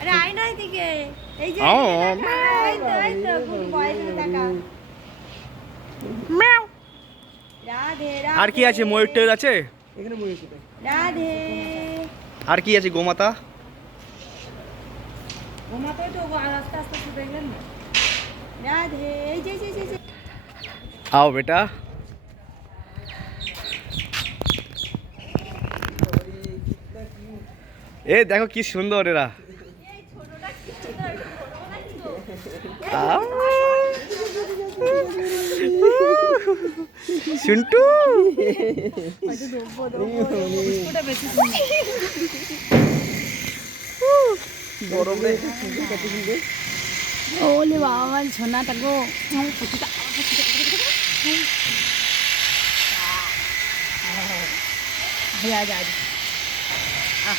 আরে আয় না এদিকে। এই যে এই তো এই তো গুড বয় ম্যাও। রাধে রাধে আর কি আছে ময়ূর টয়ূর আছে? এখানে ময়ূর রাধে। আর কি আছে গোমাতা? তো আস্তে আস্তে শুতে গেলেন রাধে এই যে যে, যে, এ দেখো কি সুন্দর এরা। আও। শুন্টু ওটা বেশি সুন্দর গরম রে সুন্দর কত সুন্দর ওলে বাবা আমার ছোনাটা গো যা যা ওহ,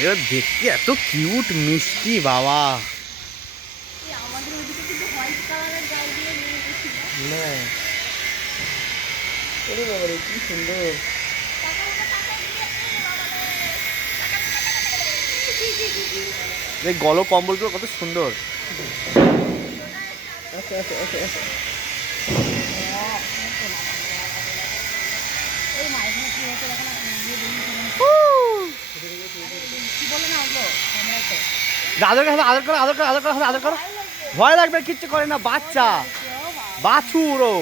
এরা দেখতে এত কিউট, মিষ্টি, বাবা। কি সুন্দর এই গল কম্বলগুলো কত সুন্দর। আচ্ছা আচ্ছা আচ্ছা আচ্ছা এই মা এখানে কি হচ্ছে দেখো না ইয়ে দেখি কি বলে না ওগুলো ক্যামেরাতে আদর করো আদর করো আদর করো আদর করো আদর করো। ভয় লাগবে কিচ্ছু করে না বাচ্চা। বাছুর ও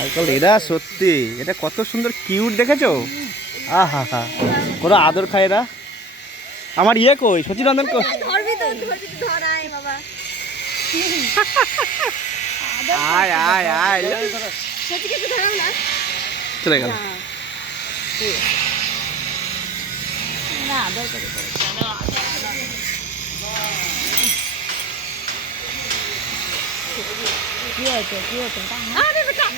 আজকাল এরা সত্যি এটা কত সুন্দর কিউট দেখেছ? আহা হা কোনো আদর খায় এরা? আমার ইয়ে কই? সচিনন্দন কই? আয় বাবা। আয় আয় চলে গেল। ada tadi ada ada dia dia dia tentang ah dia pecah